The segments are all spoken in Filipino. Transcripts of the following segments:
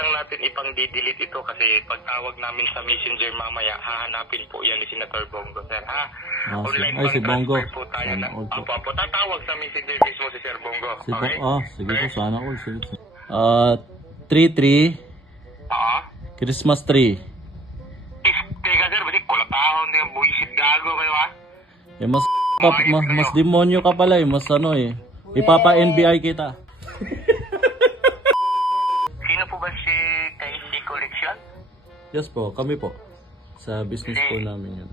lang natin ipang-delete ito kasi pagtawag namin sa Messenger mamaya, hahanapin po yan ni Senator Bongo, sir, ha? Online Ay, si Bongo. transfer po tayo na. Sana all po. Opo, tatawag sa Messenger mismo si Sir Bongo. Si Okay? sige po, sana all. Sige. 3-3, Christmas tree. Teka, sir, kasi kulatahon din ang buisit gago kayo, ha? Eh, mas demonyo ka pala eh. Mas ano eh. Ipapa-NBI kita. Sino po ba si KC Collection? Yes po, kami po. Sa business po namin yan.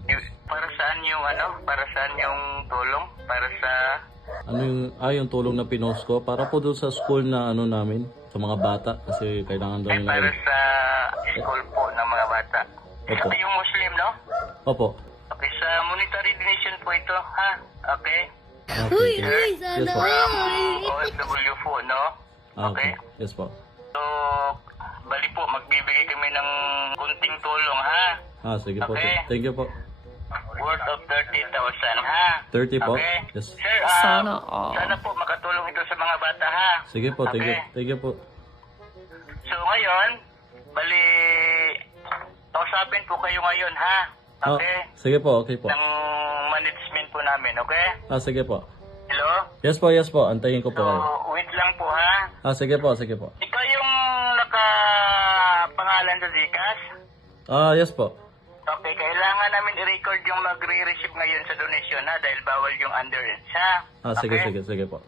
Para saan yung Para saan yung tulong? Para sa... Ano yung tulong na pinost ko? Para po doon sa school na ano namin. Sa mga bata. Kasi kailangan daw nila. Para sa school po ng mga bata. Opo. Ito yung Muslim, no? Opo. Okay, sa monetary donation po ito, ha? Okay? Okay. Yes po. OFW po, no? Okay. Yes po. So, bali po, magbibigay kami ng kunting tulong, ha? Sige po. Okay. Thank you po. Worth of 30,000, ha? 30 po? Okay? Yes. Sir, sana po makatulong ito sa mga bata, ha? Sige po, thank you. Okay. Thank you po. So, ngayon, bali, kausapin po kayo ngayon, ha? Okay? Sige po, okay po. Ng management po namin, okay? Sige po. Hello? Yes po. Antayin ko po So, kayo. wait lang po, ha? Sige po. Ikaw yung nakapangalan sa Gcash? Yes po. Okay, kailangan namin i-record yung magre-receive ngayon sa donation, ha? Dahil bawal yung underage, ha? Sige po.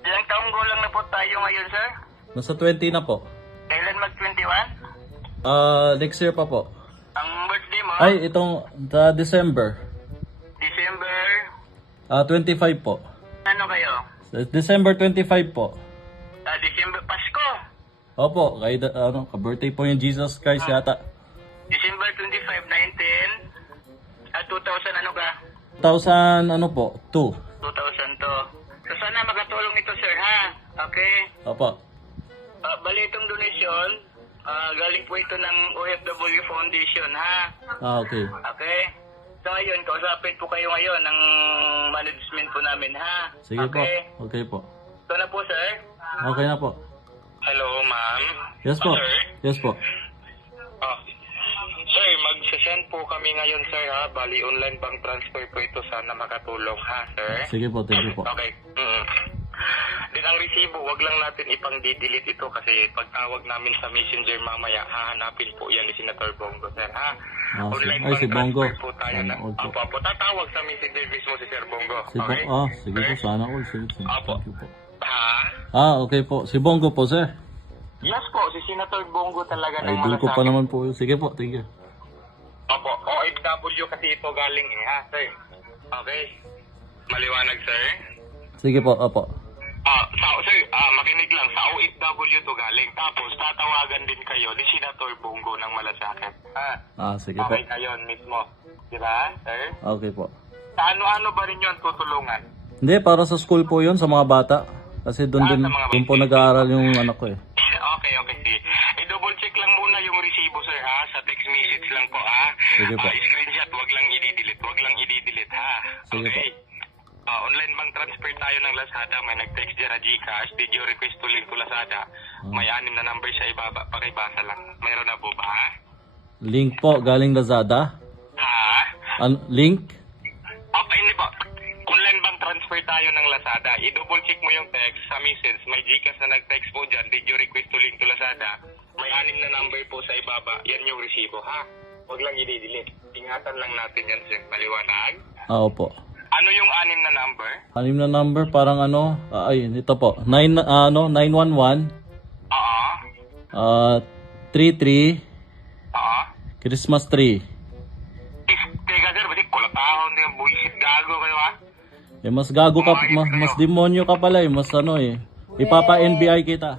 Ilang taong gulang na po tayo ngayon, sir? Nasa 20 na po. Kailan mag-21? Next year pa po. Ang birthday mo? Ay, itong December. December? 25 po. Ano kayo? December 25 po. December, Pasko? Opo, ka-birthday po yung Jesus Christ yata. December 25, 19? 2000 ano ka? 2000 ano po? 2. 2000 to. So sana makatulong ito, sir, ha? Okay? Opo. Bali itong donation, galing po ito ng OFW Foundation, ha? Okay. Okay? So ngayon, kausapin po kayo ngayon ng management po namin, ha? Sige Okay? po. Okay po. Ito na po, sir. Okay na po. Hello, ma'am. Yes po. Sir? Yes po. Sir, mag-send po kami ngayon, sir, ha? Bali, online bank transfer po ito. Sana makatulong, ha, sir? Sige po, thank you po. Okay. Din ang resibo, wag lang natin ipang-delete ito kasi pagtawag namin sa Messenger mamaya, hahanapin po yan ni Senator Bongo, sir, ha? Online Ay, si bank Bongo. transfer po tayo na. Sana all po. Opo, tatawag sa Messenger mismo si Sir Bongo. Sige Okay? po, sana all. Sige. Opo. Thank you po. Ha? Okay po. Si Bongo po, sir. Yes po, si Senator Bongo talaga ng Idol ko pa malasakit. naman po. Sige po, thank you. Opo, OFW kasi ito galing ha, sir. Okay. Maliwanag, sir. Sige po, opo. Sir, makinig lang. Sa OFW to galing. Tapos, tatawagan din kayo ni Senator Bongo ng Malasakit. Sige po. Okay kayo mismo. Di ba, sir? Okay po. Sa ano-ano ba rin yun tutulungan? Hindi, para sa school po yun, sa mga bata. Kasi doon po nag-aaral yung anak ko eh. Okay. I-double check lang muna yung resibo, sir, ha? Sa text message lang po, ha? Sige po. Screenshot, wag lang i-delete, ha? Sige Okay. Online bank transfer tayo ng Lazada. May nag-text dyan na Gcash. Did you request to link to Lazada? May 6 na number sa ibaba. Pakibasa lang. Mayroon na po ba, ha? Link po, galing Lazada. Ha? Link? Hindi po. Online bank transfer tayo ng Lazada. I-double check mo yung text sa message. May Gcash na nag-text po dyan. Did you request to link to Lazada? May 6 na number po sa ibaba. Yan yung resibo, ha? Huwag lang i-delete. Ingatan lang natin yan, sir. Maliwanag? Opo. Ano yung 6 na number? 6 na number, parang ito po. 911. 33. Christmas tree. Teka, sir. Kasi kulatahon din ang buisit gago kayo, ha? Mas gago ka, mas demonyo ka pala eh. Mas Ipapa-NBI kita.